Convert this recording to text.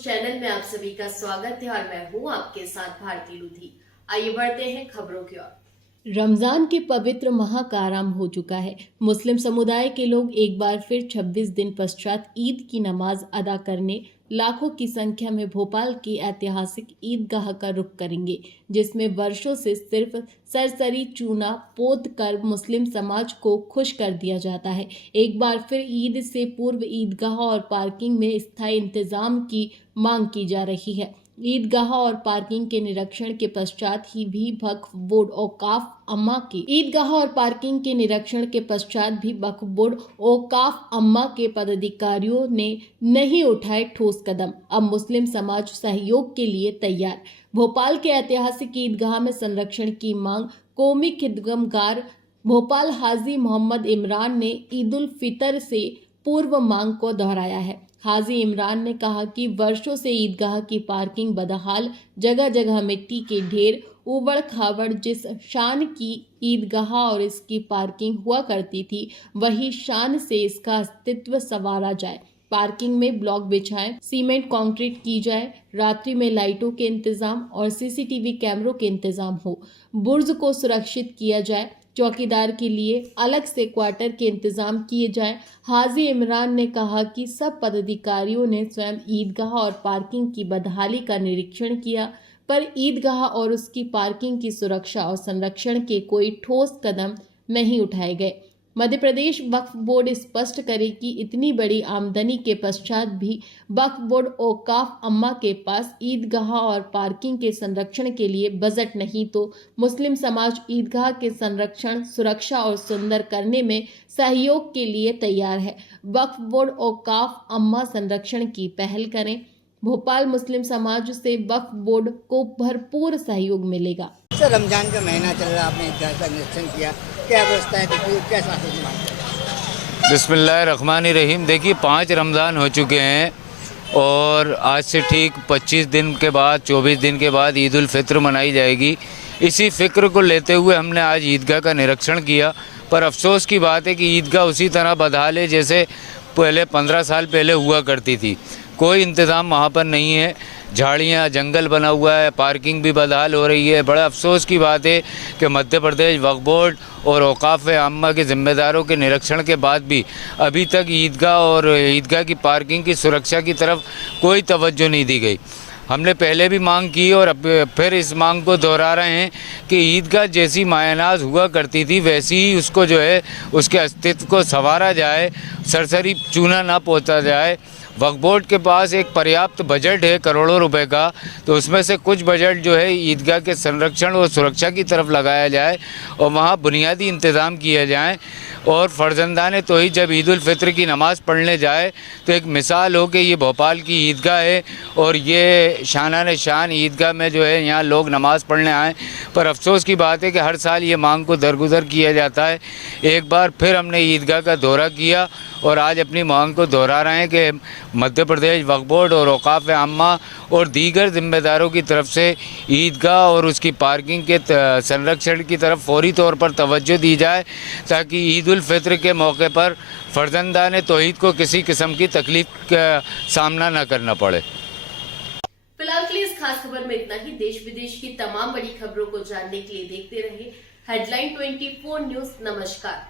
News channel में आप सभी का स्वागत है और मैं हूं आपके साथ भारती लुधी। आइए बढ़ते हैं खबरों की ओर। रमजान के पवित्र माह का आरंभ हो चुका है। मुस्लिम समुदाय के लोग एक बार फिर 26 दिन पश्चात ईद की नमाज अदा करने लाखों की संख्या में भोपाल की ऐतिहासिक ईदगाह का रुख करेंगे, जिसमें वर्षों से सिर्फ सरसरी चूना पोत कर मुस्लिम समाज को खुश कर दिया जाता है। एक बार फिर ईद से पूर्व ईदगाह और पार्किंग में स्थायी इंतजाम की मांग की जा रही है। ईदगाह और पार्किंग के निरीक्षण के पश्चात ही भी वक्फ बोर्ड औकाफ अम्मा के पदाधिकारियों ने नहीं उठाए ठोस कदम। अब मुस्लिम समाज सहयोग के लिए तैयार। भोपाल के ऐतिहासिक ईदगाह में संरक्षण की मांग कौमी खिदमतगार भोपाल हाजी मोहम्मद इमरान ने ईद उल फितर से पूर्व मांग को दोहराया है। हाजी इमरान ने कहा कि वर्षों से ईदगाह की पार्किंग बदहाल, जगह जगह मिट्टी के ढेर, उबड़ खाबड़। जिस शान की ईदगाह और इसकी पार्किंग हुआ करती थी, वही शान से इसका अस्तित्व संवारा जाए। पार्किंग में ब्लॉक बिछाएं, सीमेंट कंक्रीट की जाए, रात्रि में लाइटों के इंतजाम और सीसीटीवी कैमरों के इंतजाम हो, बुर्ज को सुरक्षित किया जाए, चौकीदार के लिए अलग से क्वार्टर के इंतजाम किए जाएं। हाजी इमरान ने कहा कि सब पदाधिकारियों ने स्वयं ईदगाह और पार्किंग की बदहाली का निरीक्षण किया, पर ईदगाह और उसकी पार्किंग की सुरक्षा और संरक्षण के कोई ठोस कदम नहीं उठाए गए। मध्य प्रदेश वक्फ बोर्ड स्पष्ट करे कि इतनी बड़ी आमदनी के पश्चात भी वक्फ बोर्ड औकाफ अम्मा के पास ईदगाह और पार्किंग के संरक्षण के लिए बजट नहीं, तो मुस्लिम समाज ईदगाह के संरक्षण, सुरक्षा और सुंदर करने में सहयोग के लिए तैयार है। वक्फ बोर्ड औकाफ अम्मा संरक्षण की पहल करें। भोपाल मुस्लिम समाज से वक्फ बोर्ड को भरपूर सहयोग मिलेगा। रमजान का महीना चल रहा है, आपने ईदगाह का निरीक्षण किया, क्या व्यवस्था है, क्या शासन मांगते हैं? बिस्मिल्लाहिर्रहमानिर्रहीम। देखिए 5 रमज़ान हो चुके हैं और आज से ठीक 25 दिन के बाद 24 दिन के बाद ईद उल फित्र मनाई जाएगी। इसी फिक्र को लेते हुए हमने आज ईदगाह का निरीक्षण किया, पर अफसोस की बात है कि ईदगाह उसी तरह बदहाल है जैसे पहले 15 साल पहले हुआ करती थी। कोई इंतज़ाम वहाँ पर नहीं है, झाड़ियाँ जंगल बना हुआ है, पार्किंग भी बदहाल हो रही है। बड़ा अफसोस की बात है कि मध्य प्रदेश वक्फ बोर्ड और औकाफ आम्मा के ज़िम्मेदारों के निरीक्षण के बाद भी अभी तक ईदगाह और ईदगाह की पार्किंग की सुरक्षा की तरफ कोई तवज्जो नहीं दी गई। हमने पहले भी मांग की और अब फिर इस मांग को दोहरा रहे हैं कि ईदगाह जैसी मायनाज हुआ करती थी वैसी ही उसको जो है उसके अस्तित्व को संवारा जाए, सरसरी चूना ना पोता जाए। वक्फ बोर्ड के पास एक पर्याप्त बजट है करोड़ों रुपए का, तो उसमें से कुछ बजट जो है ईदगाह के संरक्षण और सुरक्षा की तरफ लगाया जाए और वहाँ बुनियादी इंतज़ाम किए जाएं। और फ़र्जंदाने तो ही जब ईद उल फित्र की नमाज़ पढ़ने जाए तो एक मिसाल हो कि ये भोपाल की ईदगाह है और ये शानान शान ईदगाह में जो है यहाँ लोग नमाज़ पढ़ने आएँ। पर अफसोस की बात है कि हर साल ये मांग को दरगुजर किया जाता है। एक बार फिर हमने ईदगाह का दौरा किया और आज अपनी मांग को दोहरा रहे हैं कि मध्य प्रदेश वक्फ बोर्ड और औकाफ आम्मा और दीगर ज़िम्मेदारों की तरफ से ईदगाह और उसकी पार्किंग के संरक्षण की तरफ फौरी तौर पर तवज्जो दी जाए, ताकि ईद उल फित्र के मौके पर फर्जंदाने तौहीद को किसी किस्म की तकलीफ का सामना न करना पड़े। फिलहाल के लिए इस खास खबर में इतना ही। देश विदेश की तमाम बड़ी खबरों को जानने के लिए देखते रहिए हेडलाइन 24 न्यूज। नमस्कार।